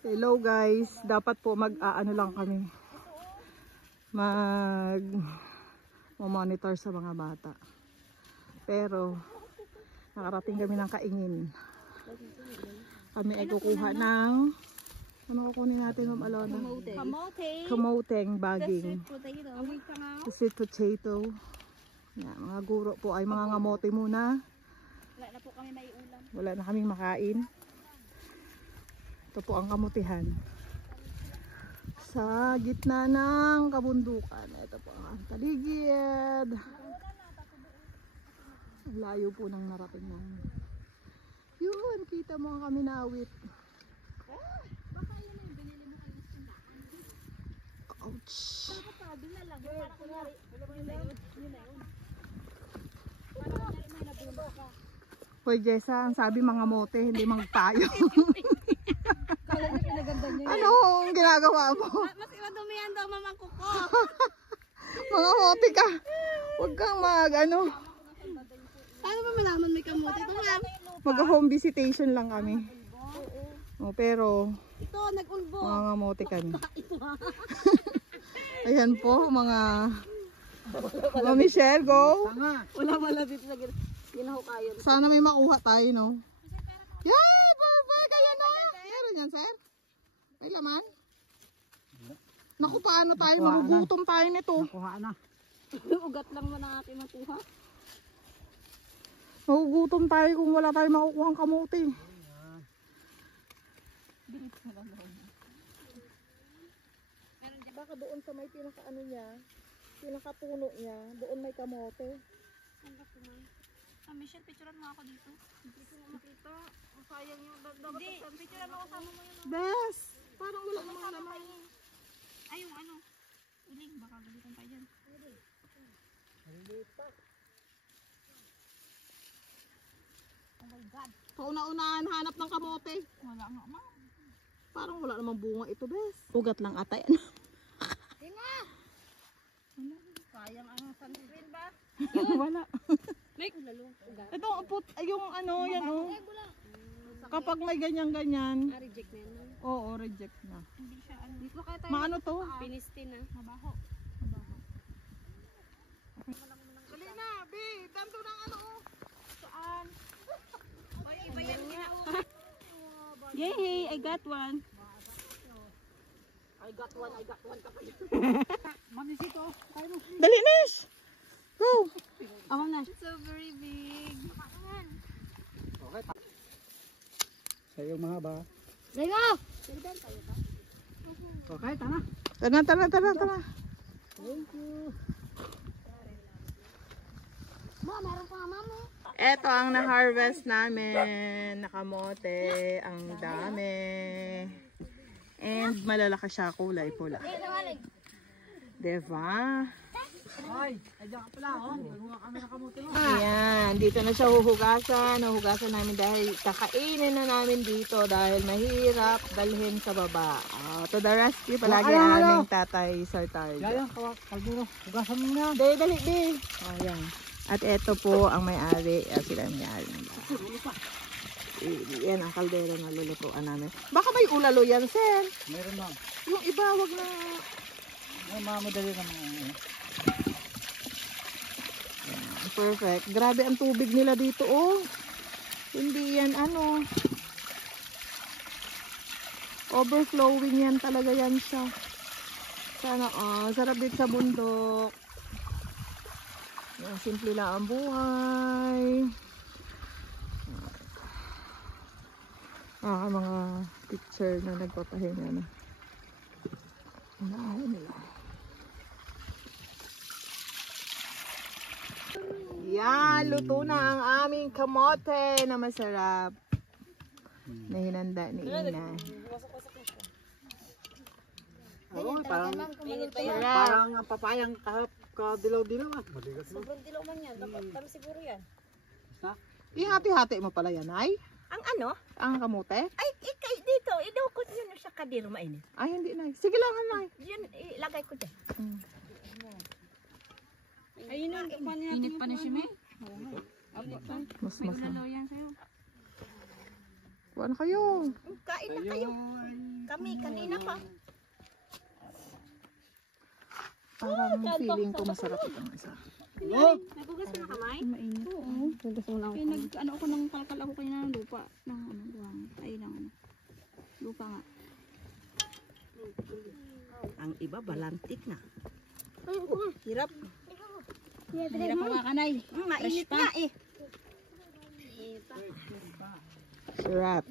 Hello guys, dapat po ano lang kami. Monitor sa mga bata. Pero nakarating kami ng Kaingin. Kami ay kukuha ng ano kukunin natin, Ma'am Alona? Kamoteng baging. The sweet potato. Yan, mga guro po ay mga ngamote muna. Wala na po kami may ulam. Wala na kaming makain. Ito po ang kamutihan. Sa gitna ng kabundukan. Ito po ang paligid. Layo po ng narating namin. Yun, kita mo ang kami nawit. Baka yun na yung binili mo kayo sa Ouch. Dapat pa, doon na lang. Para kunyari. Yun na yun. Para kunyari may nabulok ka. Hoy Jessa, ang sabi mga mote, hindi magtayo. Kala niya pinaganda niya. Ano ang ginagawa mo? Mas iwadumihan daw mamang kuko. Mga mote ka. Huwag kang ano. Paano ba malaman may kamote? Ito nga. Mag-home visitation lang kami. Oh, pero Ito, nag-ulbo. mga mote kami. Ayan po, mga Michelle, go. Wala dito sa ginahukayon. Sana may makuha tayo, no? Yay! Perfect! Ayan na! Meron yan, sir? May laman? Naku, paano tayo? Magugutom tayo nito. Nakuha na. Ugat lang mo na ating makuha. Magugutom tayo kung wala tayong makukuhang kamote. Baka doon sa may pinaka-ano niya, pinaka-puno niya, doon may kamote. Ang gato man. Michelle, picturean mo ako dito. Hindi ko makita. Ang sayang yung dapat. Picturean mo kasama mo yun. Bes! Parang wala namang laman. Ay, yung ano. Uling, baka galitan tayo dyan. Oh my God. Kauna-unahan hanap ng kamote. Wala nga ma. Parang wala namang bunga ito, Bes. Ugat lang ata yan. Tinga! Sayang ang sunscreen ba? Wala. Make lalong ugat. Ito, yung ano, yan o. Kapag may ganyan-ganyan, Reject na yun. oo, reject na. Hindi siya ano. Dito kaya tayo. Maano to? Pinistin na. Mabaho. Dali na, B. Tanto ng ano o. Saan? Ay, iba yan ginao. Yay! I got one. I got one ka pa yun. Manisito. Kaya mo. Dali, Nish! Go! Ako na. It's so very big. Okay. Sa'yo mahaba. Lego! Okay, tama. Tara. Thank you. Ma, meron pa nga mama. Ito ang na-harvest namin. Nakamote. Ang dami. And malalaki siya, kulay pula. Diba? Ay, dyan ka pala, oh. Nagmuha kami ng kamote mo. Ayan, dito na siya huhugasan. Nahugasan namin dahil kakainin na namin dito dahil mahirap dalhin sa baba. To the rescue palagi aming tatay Sir Tarjo. Yan, kalburo. Hugasan mo na. Dali. Ayan. At ito po ang may-ari. Sila ang may-ari ng bahay. Yan ang kaldero na lulutuan namin. Baka may ulalo yan, sir. Meron ma'am. Yung iba, wag na. Mamadali naman. Perfect. Grabe ang tubig nila dito, oh. Hindi yan, ano. Overflowing yan talaga yan siya. Sana, sarap dito sa bundok. Yan, simple lang ang buhay. Mga picture na nagpapahinga na. Unahin nila. Yan, luto na ang aming kamote na masarap. Na hinanda ni Ina. Oo, parang Sarap. parang papayang kadilaw-dilaw ah. Sobrang dilaw man yan. Dapat siguro yan. Ihati-hati mo pala yan, ay? Ang ano? Ang kamote? Ay, ikay dito. Idukot yun sa kadiro mainit. Ay, hindi na. Sige lang, Nay. Yun, ilagay ko dyan. Ayun yung init pa na siya, May. Mas May ulalo yan sa'yo. Kuha na kayo. Kain na kayo. Kami, kanina pa. Parang feeling ko masarap itong isa. Nagugas mo na kamay? Mainit. Oo. Kaya nag-ano ako ng kalkal ako kanina ng lupa. Ng ano, buwang. Ay, ng ano. Lupa nga. Ang iba, balantik na. Hirap. Hirap mga kanay. Mainit nga eh. Sarap.